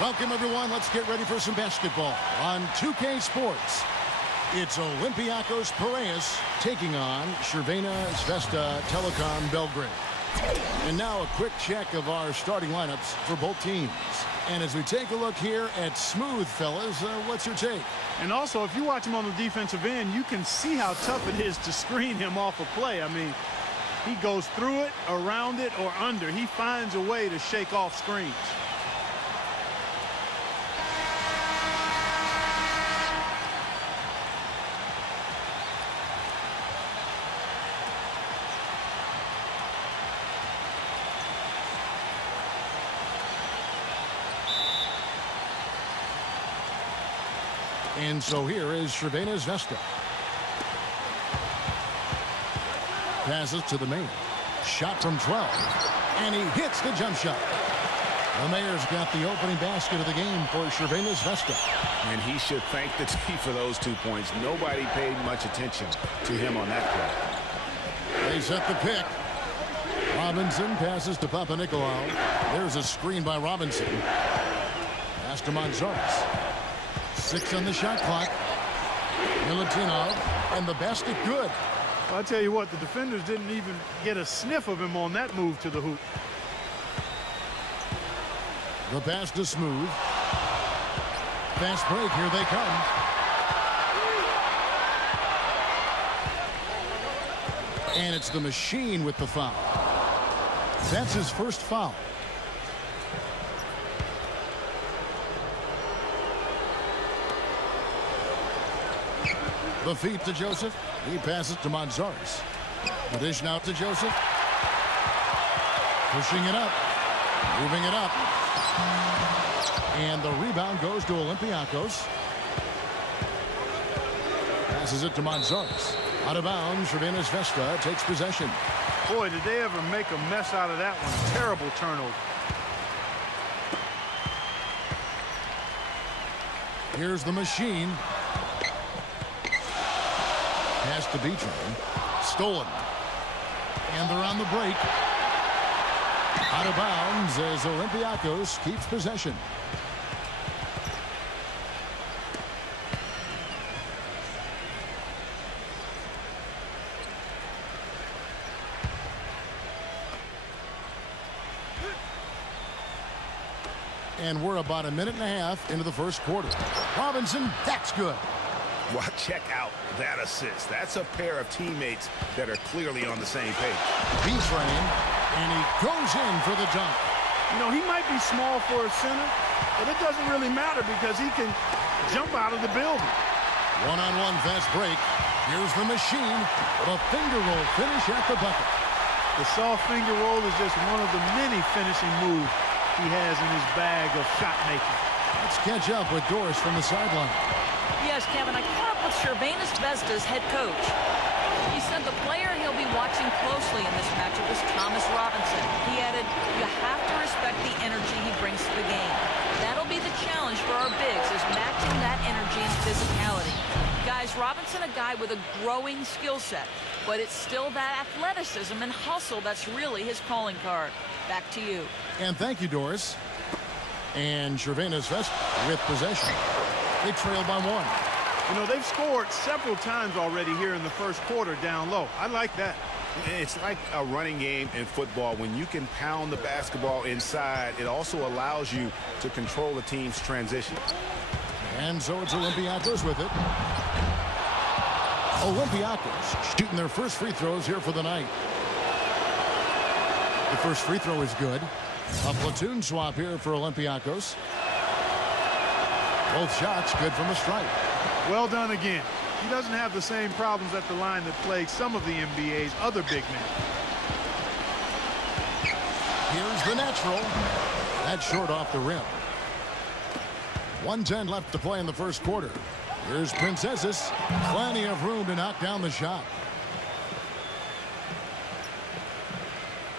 Welcome, everyone. Let's get ready for some basketball on 2K Sports. It's Olympiacos Piraeus taking on Crvena Zvezda Telekom Belgrade. And now a quick check of our starting lineups for both teams. And as we take a look here at Smooth, fellas, what's your take? And also, if you watch him on the defensive end, you can see how tough it is to screen him off a play. I mean, he goes through it, around it, or under. He finds a way to shake off screens. And so here is Crvena Zvezda. Passes to the mayor. Shot from 12. And he hits the jump shot. The mayor's got the opening basket of the game for Crvena Zvezda. And he should thank the team for those 2 points. Nobody paid much attention to him on that play. They set the pick. Robinson passes to Papanikolaou. There's a screen by Robinson. Pass to Manzares. 6 on the shot clock. Milutinov, and the basket good. Well, I tell you what, the defenders didn't even get a sniff of him on that move to the hoop. The pass to Smooth. Fast break, here they come. And it's the machine with the foul. That's his first foul. The feed to Joseph. He passes to Manzares. The dish now to Joseph. Pushing it up. Moving it up. And the rebound goes to Olympiacos. Passes it to Manzares. Out of bounds, Crvena Zvezda takes possession. Boy, did they ever make a mess out of that one. Terrible turnover. Here's the machine. Pass to B-Train. Stolen. And they're on the break. Out of bounds as Olympiacos keeps possession. And we're about a minute and a half into the first quarter. Robinson, that's good. Well, check out that assist. That's a pair of teammates that are clearly on the same page. B-Train, and he goes in for the dunk. You know, he might be small for a center, but it doesn't really matter because he can jump out of the building. One-on-one fast break. Here's the machine. The finger roll finish at the bucket. The soft finger roll is just one of the many finishing moves he has in his bag of shot making. Let's catch up with Doris from the sideline. Yes, Kevin, I caught up with Crvena Zvezda's head coach. He said the player he'll be watching closely in this matchup is Thomas Robinson. He added, you have to respect the energy he brings to the game. That'll be the challenge for our bigs, is matching that energy and physicality. Guys, Robinson, a guy with a growing skill set, but it's still that athleticism and hustle that's really his calling card. Back to you. And thank you, Doris. And Crvena Zvezda with possession. They trail by 1. You know, they've scored several times already here in the first quarter down low. I like that. It's like a running game in football. When you can pound the basketball inside, it also allows you to control the team's transition. And so it's Olympiacos with it. Olympiacos shooting their first free throws here for the night. The first free throw is good. A platoon swap here for Olympiacos. Both shots good from the stripe. Well done again. He doesn't have the same problems at the line that plague some of the NBA's other big men. Here's the natural. That's short off the rim. 1:10 left to play in the first quarter. Here's Princesses. Plenty of room to knock down the shot.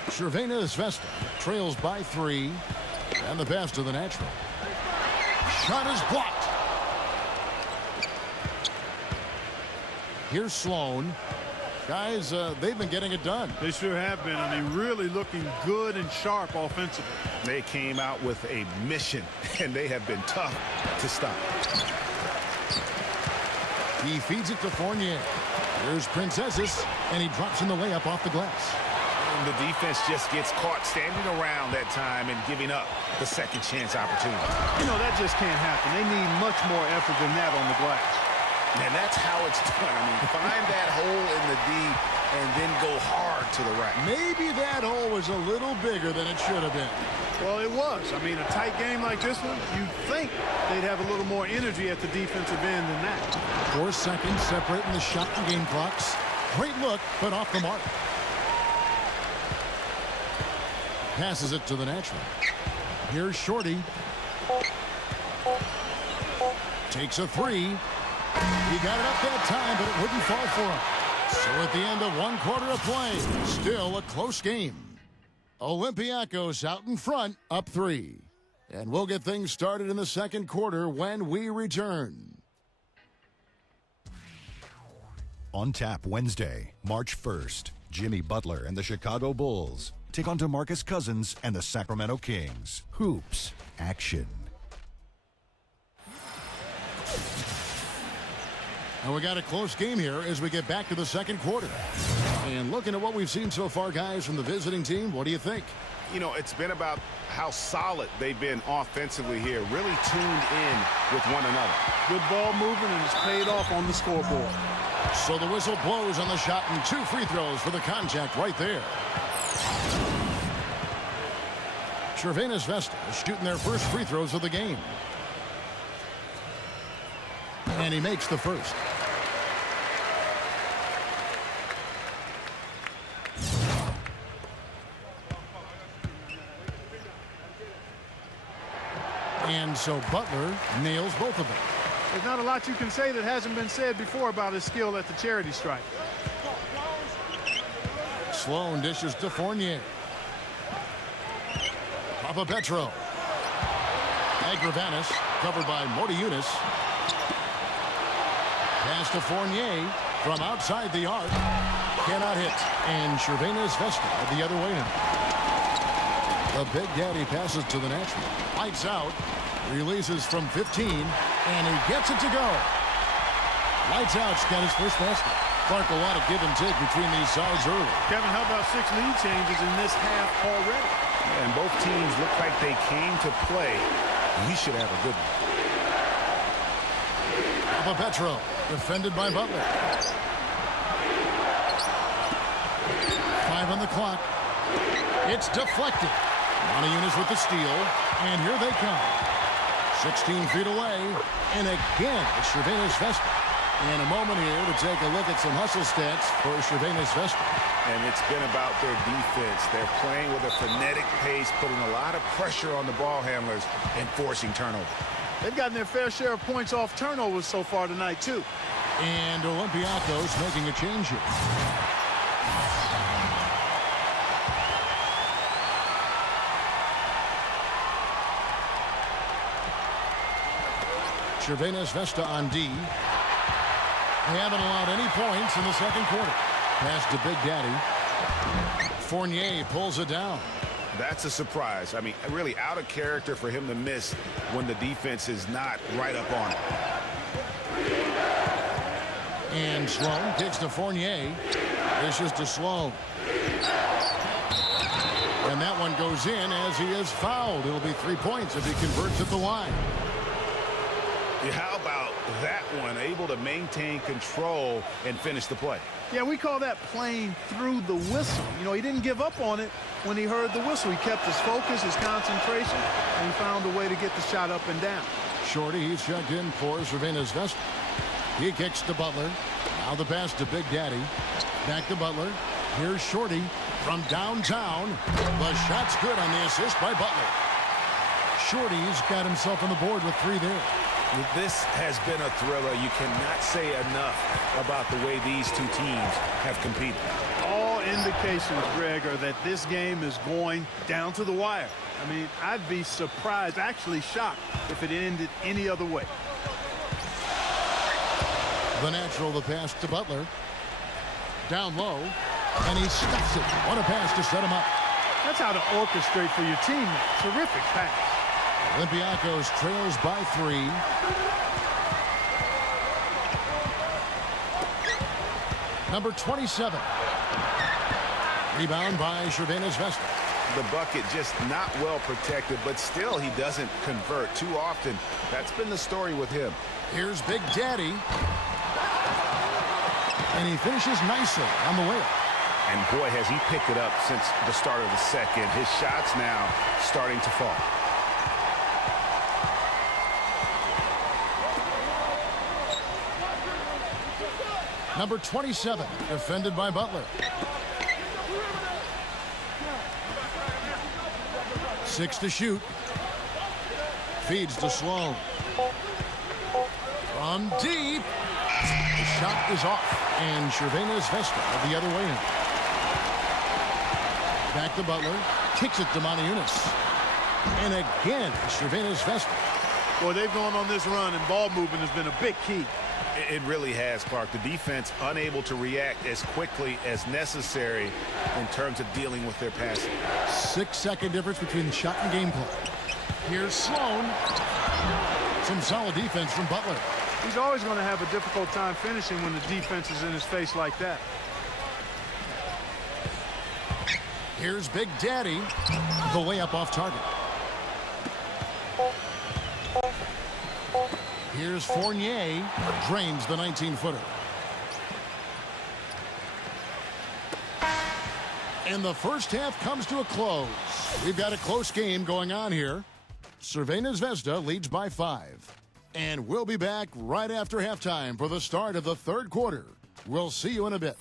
Crvena Zvezda trails by 3. And the pass to the natural. Shot is blocked. Here's Sloan. Guys, they've been getting it done. They sure have been. I mean, really looking good and sharp offensively. They came out with a mission, and they have been tough to stop. He feeds it to Fournier. Here's Princesses, and he drops in the layup off the glass. And the defense just gets caught standing around that time and giving up the second chance opportunity. You know, that just can't happen. They need much more effort than that on the glass. And that's how it's done. I mean, find that hole in the D and then go hard to the rack. Maybe that hole was a little bigger than it should have been. Well, it was. I mean, a tight game like this one, you'd think they'd have a little more energy at the defensive end than that. 4 seconds separating the shot and game clocks. Great look, but off the mark. Passes it to the natural. Here's Shorty. Takes a 3. He got it up that time, but it wouldn't fall for him. So at the end of 1 quarter of play, still a close game. Olympiacos out in front, up 3. And we'll get things started in the second quarter when we return. On tap Wednesday, March 1st, Jimmy Butler and the Chicago Bulls take on DeMarcus Cousins and the Sacramento Kings. Hoops action. And we got a close game here as we get back to the second quarter. And looking at what we've seen so far, guys, from the visiting team, what do you think? You know, it's been about how solid they've been offensively here, really tuned in with one another. Good ball movement, and it's paid off on the scoreboard. So the whistle blows on the shot, and 2 free throws for the contact right there. Crvena Zvezda shooting their first free throws of the game. And he makes the first. And so Butler nails both of them. There's not a lot you can say that hasn't been said before about his skill at the charity stripe. Sloan dishes to Fournier. Papa Petro. Agravanis covered by Morty Eunice. Pass to Fournier from outside the arc. Cannot hit. And Crvena Zvezda the other way now. The Big Daddy passes to the natural. Lights out. Releases from 15. And he gets it to go. Lights out's got his first basket. Clark, a lot of give and take between these sides early. Kevin, how about 6 lead changes in this half already? And both teams look like they came to play. We should have a good one. Papa Petro, defended by Butler. 5 on the clock. It's deflected. Eunice with the steal, and here they come. 16 feet away, and again, it's Crvena Zvezda. And a moment here to take a look at some hustle stats for Crvena Zvezda. And it's been about their defense. They're playing with a frenetic pace, putting a lot of pressure on the ball handlers and forcing turnover. They've gotten their fair share of points off turnovers so far tonight, too. And Olympiacos making a change here. Crvena Zvezda on D. They haven't allowed any points in the second quarter. Pass to Big Daddy. Fournier pulls it down. That's a surprise. I mean, really out of character for him to miss when the defense is not right up on it. And Sloan kicks to Fournier. This is to Sloan. And that one goes in as he is fouled. It'll be 3 points if he converts at the line. How about that one? Able to maintain control and finish the play. Yeah, we call that playing through the whistle. You know, he didn't give up on it when he heard the whistle. He kept his focus, his concentration, and he found a way to get the shot up and down. Shorty, he's checked in for Crvena Zvezda. He kicks to Butler. Now the pass to Big Daddy. Back to Butler. Here's Shorty from downtown. The shot's good on the assist by Butler. Shorty's got himself on the board with 3 there. This has been a thriller. You cannot say enough about the way these two teams have competed. All indications, Greg, are that this game is going down to the wire. I mean, I'd be surprised, actually shocked, if it ended any other way. The natural, the pass to Butler. Down low, and he stuffs it. What a pass to set him up. That's how to orchestrate for your teammate. Terrific pass. Olympiacos trails by 3. Number 27. Rebound by Crvena Zvezda. The bucket just not well protected, but still he doesn't convert too often. That's been the story with him. Here's Big Daddy. And he finishes nicely on the layup. And boy, has he picked it up since the start of the second. His shots now starting to fall. Number 27, defended by Butler. 6 to shoot. Feeds to Sloan. From deep. The shot is off. And Crvena Zvezda the other way in. Back to Butler. Kicks it to Moniunas. And again, Crvena Zvezda. Boy, they've gone on this run, and ball movement has been a big key. It really has, Clark. The defense unable to react as quickly as necessary in terms of dealing with their passing. 6-second difference between the shot and gameplay. Here's Sloan. Some solid defense from Butler. He's always going to have a difficult time finishing when the defense is in his face like that. Here's Big Daddy. The layup off target. Here's Fournier. Drains the 19-footer. And the first half comes to a close. We've got a close game going on here. Crvena Zvezda leads by 5. And we'll be back right after halftime for the start of the third quarter. We'll see you in a bit.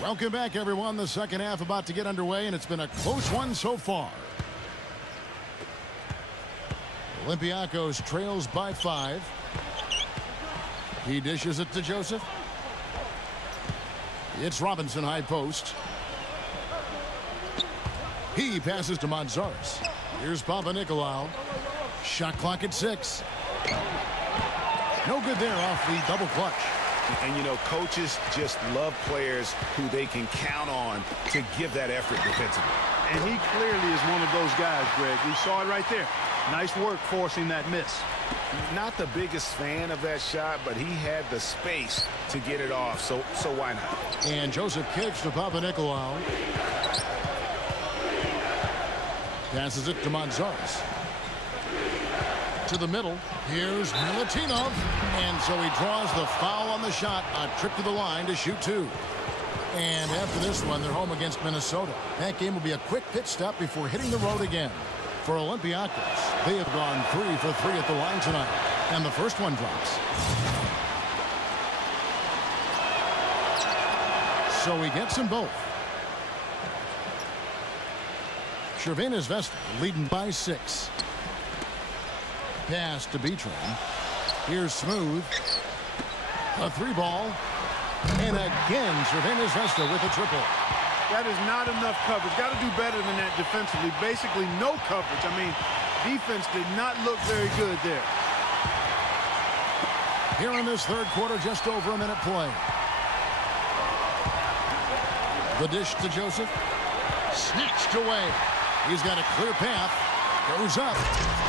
Welcome back, everyone. The second half about to get underway, and it's been a close one so far. Olympiacos trails by 5. He dishes it to Joseph. It's Robinson high post. He passes to Montzaris. Here's Papanikolaou. Shot clock at 6. No good there off the double clutch. And, you know, coaches just love players who they can count on to give that effort defensively. And he clearly is one of those guys, Greg. We saw it right there. Nice work forcing that miss. Not the biggest fan of that shot, but he had the space to get it off, so why not? And Joseph kicks to Papanikolaou. Passes it to Montzaris. To the middle. Here's Milutinov. And so he draws the foul on the shot. A trip to the line to shoot 2. And after this one, they're home against Minnesota. That game will be a quick pit stop before hitting the road again. For Olympiacos, they have gone 3 for 3 at the line tonight. And the first one drops. So he gets them both. Crvena Zvezda leading by 6. Pass to Beatron. Here's Smooth. A 3-ball. And again, Crvena Zvezda with a triple. That is not enough coverage. Got to do better than that defensively. Basically no coverage. I mean, defense did not look very good there. Here in this third quarter, just over a minute play. The dish to Joseph. Snatched away. He's got a clear path. Goes up.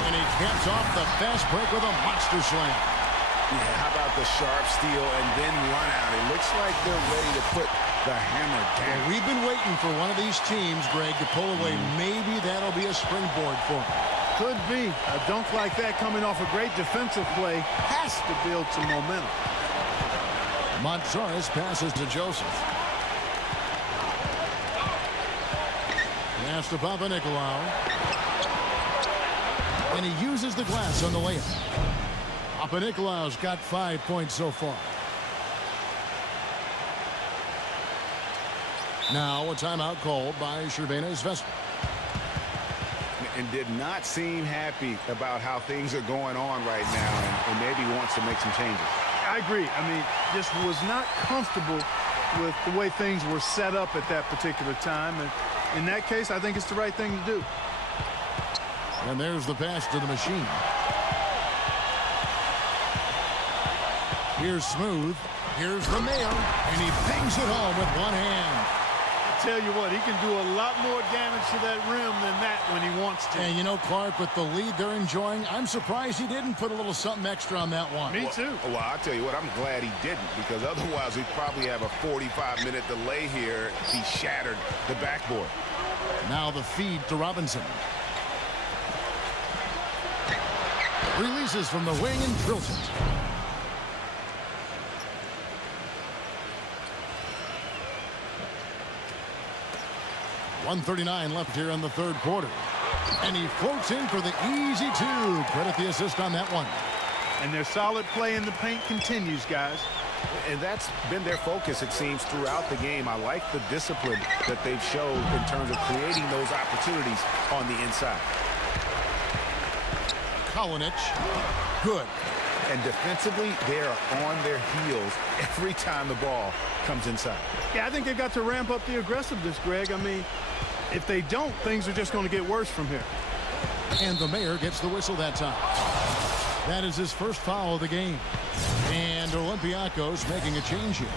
And he caps off the fast break with a monster slam. Yeah, how about the sharp steal and then run out? It looks like they're ready to put the hammer down. Well, we've been waiting for one of these teams, Greg, to pull away. Maybe that'll be a springboard for them. Could be. A dunk like that coming off a great defensive play has to build some momentum. Montzaris passes to Joseph. Pass to Papanikolaou. And he uses the glass on the layup. Papanikolaou's got 5 points so far. Now a timeout called by Crvena Zvezda. and did not seem happy about how things are going on right now and maybe wants to make some changes. I agree. I mean, just was not comfortable with the way things were set up at that particular time. And in that case, I think it's the right thing to do. And there's the pass to the machine. Here's Smooth. Here's the Mayor. And he bangs it home with one hand. Tell you what, he can do a lot more damage to that rim than that when he wants to. And you know, Clark, with the lead they're enjoying, I'm surprised he didn't put a little something extra on that one. Me too. Well, I'll tell you what, I'm glad he didn't, because otherwise we'd probably have a 45-minute delay here if he shattered the backboard. Now the feed to Robinson. Releases from the wing and drills it. .139 left here in the third quarter. And he floats in for the easy two. Credit the assist on that one. And their solid play in the paint continues, guys. And that's been their focus, it seems, throughout the game. I like the discipline that they've showed in terms of creating those opportunities on the inside. Kalinic, good. And defensively, they are on their heels every time the ball comes inside. Yeah, I think they've got to ramp up the aggressiveness, Greg. I mean, if they don't, things are just going to get worse from here. And the Mayor gets the whistle that time. That is his first foul of the game. And Olympiacos making a change here.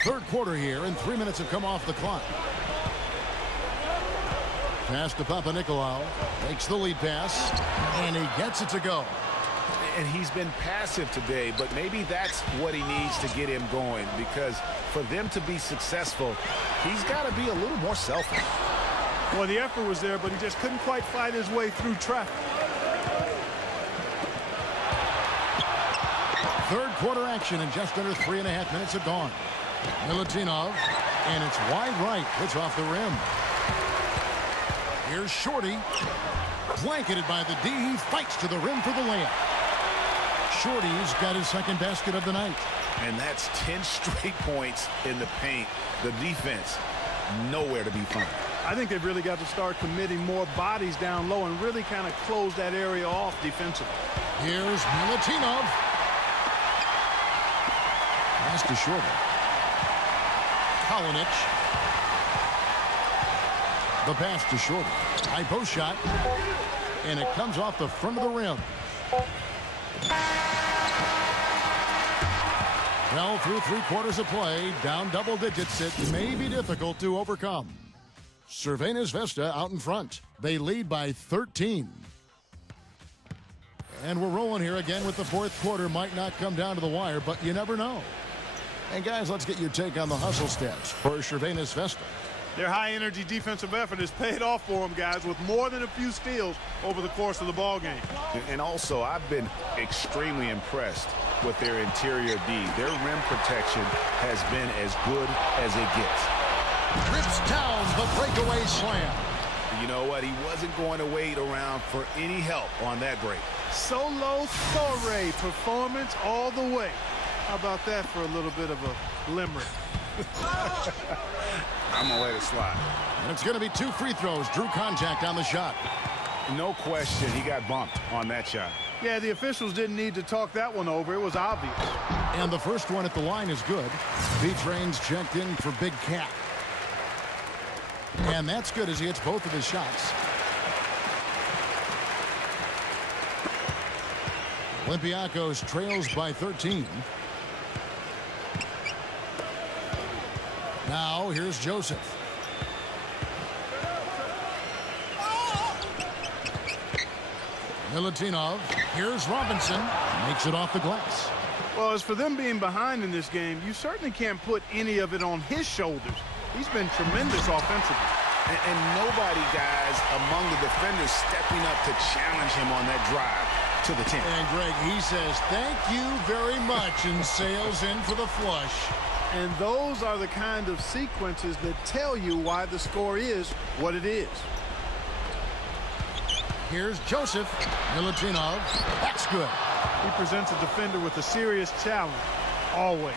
Third quarter here, and 3 minutes have come off the clock. Pass to Papanikolaou. Makes the lead pass, and he gets it to go. And he's been passive today, but maybe that's what he needs to get him going, because for them to be successful, he's got to be a little more selfish. Well, the effort was there, but he just couldn't quite fight his way through traffic. Third quarter action, and just under 3.5 minutes have gone. Milutinov, and it's wide right. Hits off the rim. Here's Shorty. Blanketed by the D. He fights to the rim for the layup. Shorty's got his second basket of the night. And that's 10 straight points in the paint. The defense, nowhere to be found. I think they've really got to start committing more bodies down low and really kind of close that area off defensively. Here's Milutinov. Pass to Shorty. Kalinic. The pass to Shorty. High post shot. And it comes off the front of the rim. Well, through 3 quarters of play, down double digits, it may be difficult to overcome. Crvena Zvezda out in front. They lead by 13. And we're rolling here again with the fourth quarter. Might not come down to the wire, but you never know. And guys, let's get your take on the hustle stats for Crvena Zvezda. Their high-energy defensive effort has paid off for them, guys, with more than a few steals over the course of the ball game. And also, I've been extremely impressed with their interior D. Their rim protection has been as good as it gets. Trips down the breakaway slam. You know what? He wasn't going to wait around for any help on that break. Solo Thoré performance all the way. How about that for a little bit of a limerick? I'm going to let it slide. And it's going to be 2 free throws. Drew contact on the shot. No question, he got bumped on that shot. Yeah, the officials didn't need to talk that one over. It was obvious. And the first one at the line is good. B-Train's checked in for Big Cat. And that's good as he hits both of his shots. Olympiacos trails by 13. Now here's Joseph. Milutinov. Here's Robinson. Makes it off the glass. Well, as for them being behind in this game, you certainly can't put any of it on his shoulders. He's been tremendous offensively. And nobody, guys, among the defenders stepping up to challenge him on that drive to the 10. And Greg, he says, thank you very much, and sails in for the flush. And those are the kind of sequences that tell you why the score is what it is. Here's Joseph. Milutinov. That's good. He presents a defender with a serious challenge, always.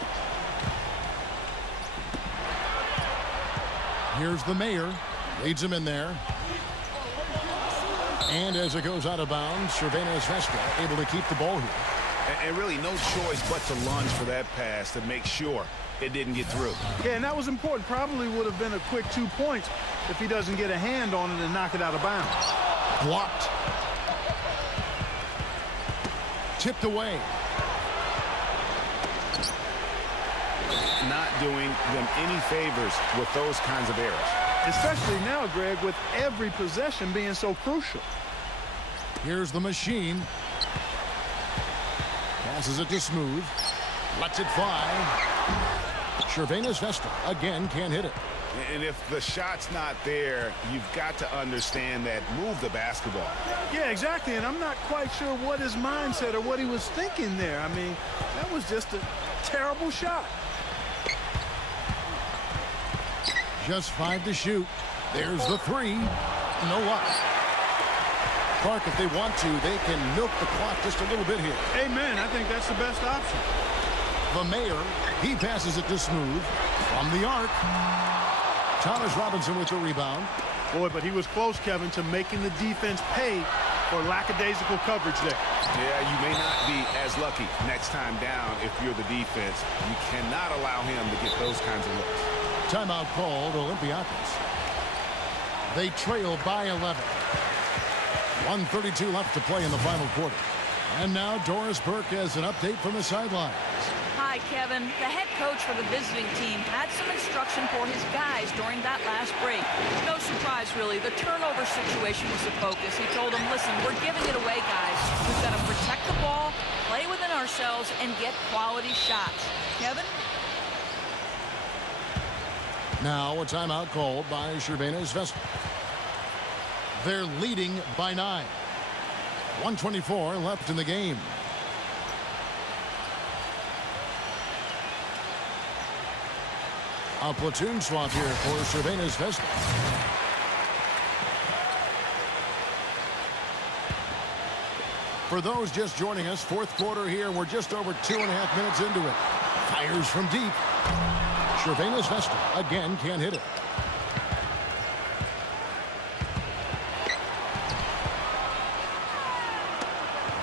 Here's the mayor. Leads him in there. And as it goes out of bounds, Crvena Zvezda able to keep the ball here. And really no choice but to lunge for that pass to make sure it didn't get through. Yeah, and that was important. Probably would have been a quick 2 points if he doesn't get a hand on it and knock it out of bounds. Blocked. Tipped away. Not doing them any favors with those kinds of errors. Especially now, Greg, with every possession being so crucial. Here's the machine. Passes it to Smooth. Lets it fly. Crvena Zvezda again can't hit it. And if the shot's not there, you've got to understand that. Move the basketball. Yeah, exactly. And I'm not quite sure what his mindset or what he was thinking there. I mean, that was just a terrible shot. Just 5 to shoot. There's the 3. No luck. Clark, if they want to, they can milk the clock just a little bit here. Amen. I think that's the best option. The mayor, he passes it to Smooth from the arc. Thomas Robinson with the rebound. Boy, but he was close, Kevin, to making the defense pay for lackadaisical coverage there. Yeah, you may not be as lucky next time down if you're the defense. You cannot allow him to get those kinds of looks. Timeout called Olympiacos. They trail by 11. 1:32 left to play in the final quarter. And now Doris Burke has an update from the sidelines. Hi, Kevin. The head coach for the visiting team had some instruction for his guys during that last break. No surprise, really. The turnover situation was the focus. He told them, listen, we're giving it away, guys. We've got to protect the ball, play within ourselves, and get quality shots. Kevin? Now a timeout called by Crvena Zvezda. They're leading by 9. 1:24 left in the game. A platoon swap here for Crvena Zvezda. For those just joining us, fourth quarter here. We're just over 2.5 minutes into it. Fires from deep. Crvena Zvezda again can't hit it.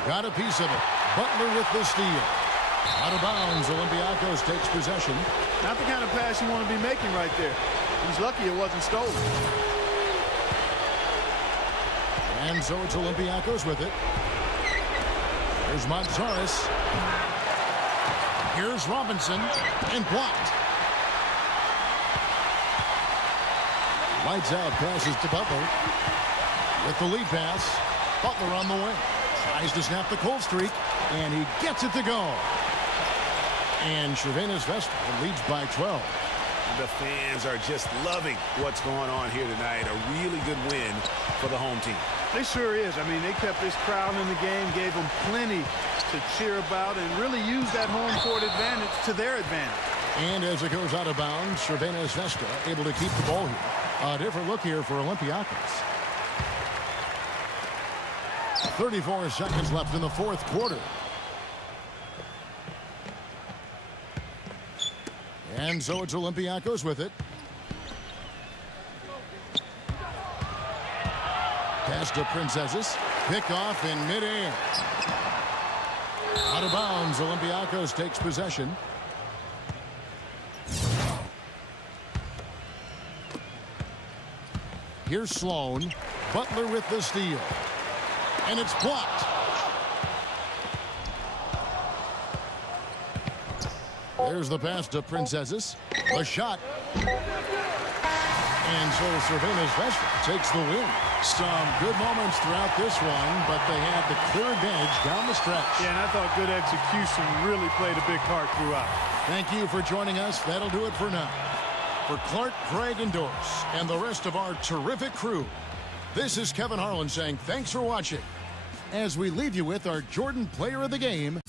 Got a piece of it. Butler with the steal. Out of bounds. Olympiacos takes possession. Not the kind of pass you want to be making right there. He's lucky it wasn't stolen. And so it's Olympiacos with it. Here's Montaris. Here's Robinson. And blocked. Lights out passes to Butler. With the lead pass. Butler on the wing. Tries to snap the cold streak. And he gets it to go. And Crvena Zvezda leads by 12. The fans are just loving what's going on here tonight. A really good win for the home team. It sure is. I mean, they kept this crowd in the game, gave them plenty to cheer about, and really used that home court advantage to their advantage. And as it goes out of bounds, Crvena Zvezda able to keep the ball here. A different look here for Olympiacos. 34 seconds left in the fourth quarter. And so it's Olympiacos with it. Pass to Princesses. Pick off in midair. Out of bounds. Olympiacos takes possession. Here's Sloan. Butler with the steal. And it's blocked. There's the pass to Princesses. A shot. And so Crvena Zvezda takes the win. Some good moments throughout this one, but they had the clear advantage down the stretch. Yeah, and I thought good execution really played a big part throughout. Thank you for joining us. That'll do it for now. For Clark, Craig, and Doris, and the rest of our terrific crew, this is Kevin Harlan saying thanks for watching. As we leave you with our Jordan Player of the Game,